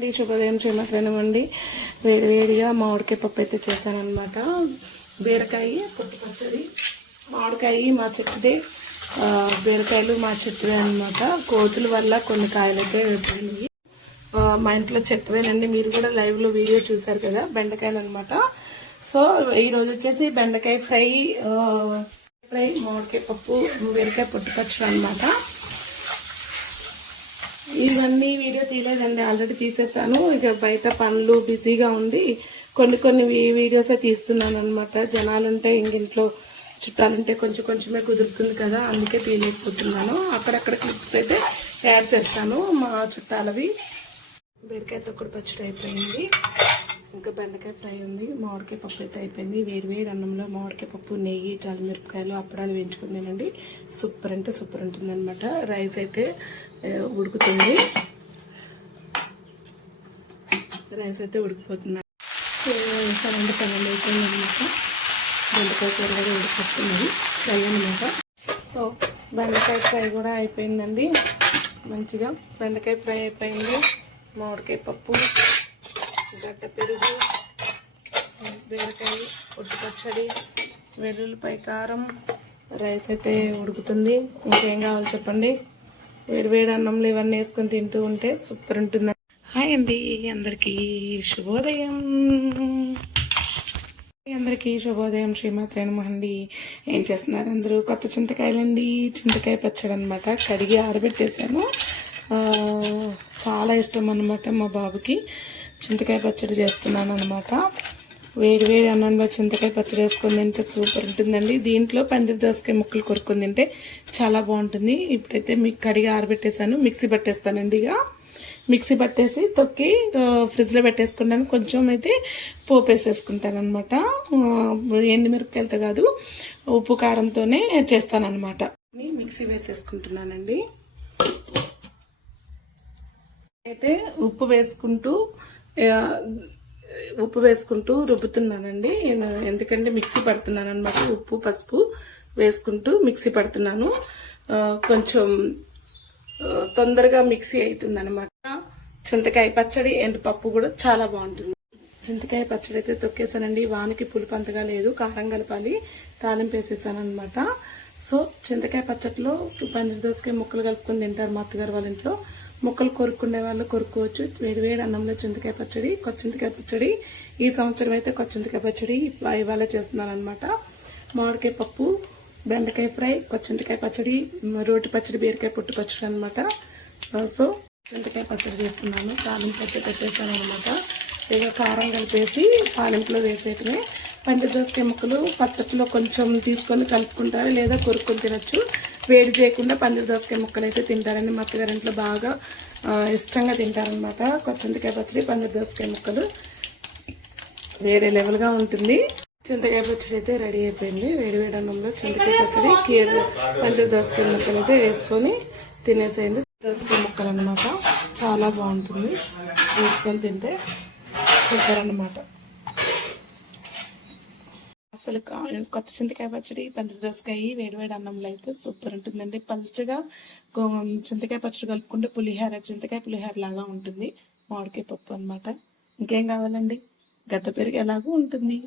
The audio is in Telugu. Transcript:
అండి శుభోదయం చేయమండి వేడి వేడిగా మామిడికాయ పప్పు అయితే చేశానమాట బీరకాయ పొట్టు పచ్చడి మామిడికాయ మా చెట్టుదే. బీరకాయలు మా చెట్టువే అనమాట కోతుల వల్ల కొన్ని కాయలు అయితే వెళ్ళిపోయినాయి మా ఇంట్లో చెట్టువేనండి. మీరు కూడా లైవ్లో వీడియో చూసారు కదా బెండకాయలు అనమాట సో ఈరోజు వచ్చేసి బెండకాయ ఫ్రై ఫ్రై మామిడికాయ పప్పు బీరకాయ పొట్టు పచ్చడి అనమాట ఇవన్నీ వీడియో తీయలేదండి ఆల్రెడీ తీసేసాను. ఇక బయట పనులు బిజీగా ఉండి కొన్ని కొన్ని వీడియోసే తీస్తున్నాను అనమాట జనాలు ఉంటే ఇంక ఇంట్లో కొంచెం కొంచెమే కుదురుతుంది కదా అందుకే తీయలేకపోతున్నాను. అక్కడక్కడ క్లిప్స్ అయితే తయారు చేస్తాను మా చుట్టాలవి. బీరకాయ తొక్కుడు పచ్చడి అయిపోయింది. ఇంకా బెండకాయ ఫ్రై ఉంది మామిడికాయ పప్పు అయితే అయిపోయింది. వేడి వేడి అన్నంలో మామిడికాయ పప్పు నెయ్యి చల్లమిరపకాయలు అప్పడాలు వేయించుకుందేనండి సూపర్ అంటే సూపర్ ఉంటుంది అనమాట రైస్ అయితే ఉడుకుతుంది. రైస్ అయితే ఉడికిపోతుంది. సో పనులు అయిపోయింది అనమాట బెండకాయ కూర కూడా ఉడికిస్తుంది ఫ్రై అనమాట సో బెండకాయ ఫ్రై కూడా అయిపోయిందండి. మంచిగా బెండకాయ ఫ్రై అయిపోయింది. మామిడికాయ పప్పు. గడ్డ పెరుగు బీరకాయ పొట్టు పచ్చడి వెల్లుల్లిపాయ కారం రైస్ అయితే ఉడుకుతుంది. ఇంకేం కావాలి చెప్పండి? వేడి వేడి అన్నంలో ఇవన్నీ వేసుకొని తింటూ ఉంటే సూపర్ ఉంటుంది హాయ్ అండి అందరికీ శుభోదయం. అందరికీ శుభోదయం శ్రీమాత్రే నమహండి ఏం చేస్తున్నారు అందరూ? కొత్త చింతకాయలండి. చింతకాయ పచ్చడి అనమాట కడిగి ఆరబెట్టేసాను. చాలా ఇష్టం అనమాట మా బాబుకి. చింతకాయ పచ్చడి చేస్తున్నాను అనమాట వేడి వేడి అన్నంలో చింతకాయ పచ్చడి వేసుకొని తింటే సూపర్ ఉంటుందండి. దీంట్లో పందిరి దోసకాయ ముక్కలు కొరుక్కొని తింటే చాలా బాగుంటుంది. ఇప్పుడైతే మీకు కడిగి ఆరబెట్టేసాను మిక్సీ పట్టేస్తానండి ఇక. మిక్సీ పట్టేసి తొక్కి ఫ్రిడ్జ్లో పెట్టేసుకుంటాను. కొంచెం అయితే పోపు వేసేసుకుంటాను అనమాట ఎండుమిరపకాయలతో కాదు ఉప్పు కారంతోనే చేస్తానన్నమాట. మిక్సీ వేసేసుకుంటున్నానండి. అయితే ఉప్పు వేసుకుంటూ ఉప్పు వేసుకుంటూ రుబ్బుతున్నానండి. నేను- ఎందుకంటే మిక్సీ పడుతున్నాను అనమాట ఉప్పు పసుపు వేసుకుంటూ మిక్సీ పడుతున్నాను. కొంచెం తొందరగా మిక్సీ అవుతుంది అనమాట చింతకాయ పచ్చడి అండ్ పప్పు కూడా చాలా బాగుంటుంది. చింతకాయ పచ్చడి అయితే తొక్కేసానండి. వానికి పులుపు అంతగా లేదు. కారం కలపాలి. తాలింపు వేసేసాను అనమాట సో చింతకాయ పచ్చడిలో పందిరి దోసకాయ ముక్కలు కలుపుకొని తింటారు మా అత్తగారు వాళ్ళ ఇంట్లో. ముక్కలు కొరుక్కునే వాళ్ళు కొరుక్కోవచ్చు. వేడి వేడి అన్నంలో చింతకాయ పచ్చడి కొచ్చింతకాయ పచ్చడి. ఈ సంవత్సరం అయితే కొచ్చింతకాయ పచ్చడి ఇవాళ చేస్తున్నాను అనమాట మామిడికాయ పప్పు బెండకాయ ఫ్రై కొచ్చింతకాయ పచ్చడి రోటి పచ్చడి బీరకాయ పుట్టు పచ్చడి అనమాట సో చింతకాయ పచ్చడి చేస్తున్నాను. తాలింపు అయితే పెట్టేసాను అనమాట ఇక కారం కలిపేసి తాలింపులో వేసేయటమే. పంచదోసకాయ ముక్కలు పచ్చట్లో కొంచెం తీసుకొని కలుపుకుంటారు లేదా కొరుక్కొని తినచ్చు. వేడి చేయకుండా పందిరి దోసకాయ ముక్కలు అయితే తింటారండి. మా అత్తగారింట్లో బాగా ఇష్టంగా తింటారనమాట చింతకాయ పచ్చడి పందిరి దోసకాయ ముక్కలు. వేరే లెవెల్గా ఉంటుంది. చింతకాయ పచ్చడి అయితే రెడీ అయిపోయింది. వేడి వేడి అన్నంలో చింతకాయ పచ్చడి కీర పందిరి దోసకాయ ముక్కలు అయితే వేసుకొని తినేసేయండి. దోసకాయ ముక్కలు అనమాట చాలా బాగుంటుంది. వేసుకొని తింటే సూపర్ అసలు కొత్త చింతకాయ పచ్చడి పెద్ద దోసకాయ వేడివేడి అన్నంలో అయితే సూపర్ ఉంటుందండి. పల్చగా చింతకాయ పచ్చడి కలుపుకుంటే పులిహోర చింతకాయ పులిహోర లాగా ఉంటుంది. మామిడికాయ పప్పు అనమాట ఇంకేం కావాలండి? గడ్డ పెరుగు ఎలాగో ఉంటుంది.